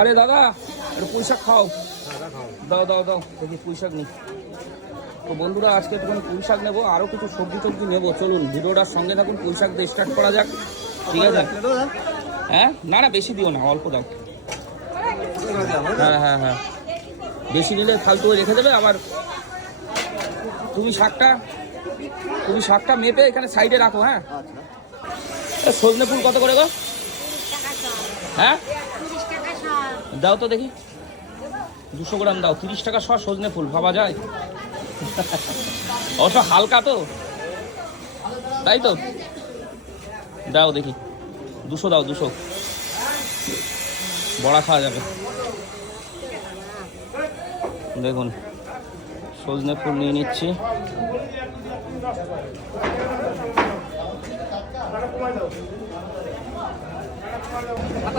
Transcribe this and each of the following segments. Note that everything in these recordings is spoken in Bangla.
আরে দাদা একটু পুঁই শাক খাও। দাও দাও দাও দেখি পুঁই শাক নেই। তো বন্ধুরা আজকে একটুখানি পুঁই শাক নেবো, আরও কিছু সবজি টবজি নেবো। চলুন ভিডিওটার সঙ্গে থাকুন, পুঁই শাক দিয়ে স্টার্ট করা যাক। ঠিক আছে? হ্যাঁ না না বেশি দিও না, অল্প দাও। হ্যাঁ হ্যাঁ হ্যাঁ, বেশি নিলে ফালতু রেখে দেবে আবার। তুমি শাকটা মেপে এখানে সাইডে রাখো। হ্যাঁ সজনে ফুল কত করে গো? হ্যাঁ দাও তো দেখি, 200 গ্রাম দাও। 30 টাকা শ সজনে ফুল, ভাবা যায়? অবশ্য হালকা তো, তাই তো। দাও দেখি, 200 দাও, 200 বড়া খাওয়া যাবে। দেখুন সজনে ফুল নিয়ে নিচ্ছি।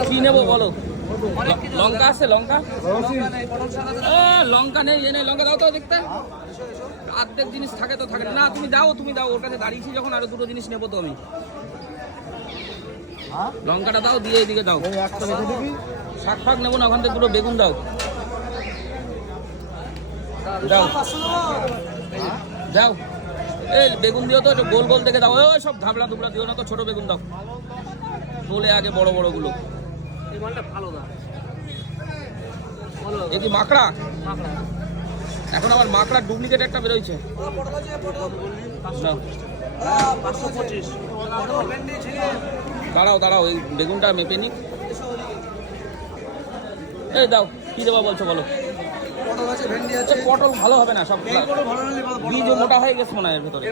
কি নেবো বলো? লঙ্কা আছে? লঙ্কা লঙ্কা নেই, এ নেই। লঙ্কা দাও তো দেখতে। অর্ধেক জিনিস থাকে তো থাকে না। তুমি দাও ওর কাছে দাঁড়িয়েছি যখন, আরো দুটো জিনিস নেবো তো আমি। লঙ্কাটা দাও, দিয়ে এদিকে দাও। শাক ফাক নেবো না, ওখান থেকে দুটো বেগুন দাও। দাও দাও, এই বেগুন দিও তো, একটু গোল গোল দেখে দাও। ওই সব ধাবলা দুবলা দিও না তো, ছোট বেগুন দাও। তোলে আগে বড় বড় গুলো। এ কি মাকড়া? এখন আবার মাকড়া ডুপ্লিকেট একটা বেরোইছে। দাঁড়াও এই বেগুনটা মেপে নি। এই দাও, কি দেবো বলছো বলো? পটল ভালো হবে না, সব বীজ মোটা হয়ে গেছে মনে হয় এর ভেতরে।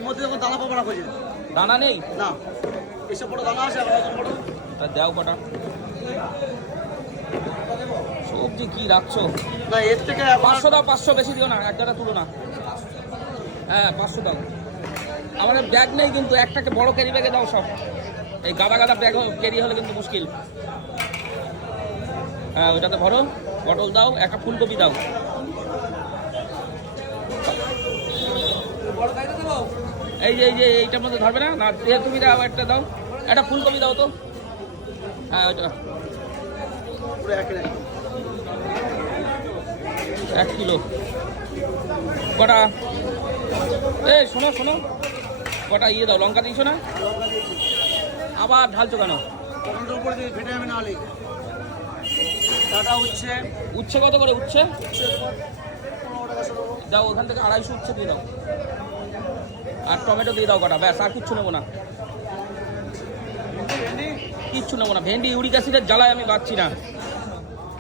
দানা নেই না, দাও কটা। সবজি কি রাখছো? 500 দাও, 500 বেশি দিও না, এক জায়গা তুলো না। হ্যাঁ 500 দাও। আমাদের ব্যাগ নেই কিন্তু, একটাকে বড় ক্যারি ব্যাগে দাও সব। এই গাদা ব্যাগ ক্যারি হলে কিন্তু মুশকিল। হ্যাঁ ওইটাতে ভরো। পটল দাও, একটা ফুলকপি দাও। এই যে এইটার মধ্যে ধরবে না, না তুমি দাও, একটা দাও, একটা ফুলকপি দাও তো। হ্যাঁ ওইটা 1 কিলো। কটা? এই শোনো কটা ইয়ে দাও, লঙ্কা দিয়েছো না? আবার ঢালছো কেন? উচ্ছে কত করে? উচ্ছে দাও, ওখান থেকে 250 উচ্ছে দিয়ে দাও। আর টমেটো দিয়ে দাও কটা, ব্যাস। আর কিচ্ছু নেবো না, ভেন্ডি ইউরিক অ্যাসিডের জ্বালায় আমি বাঁচছি না।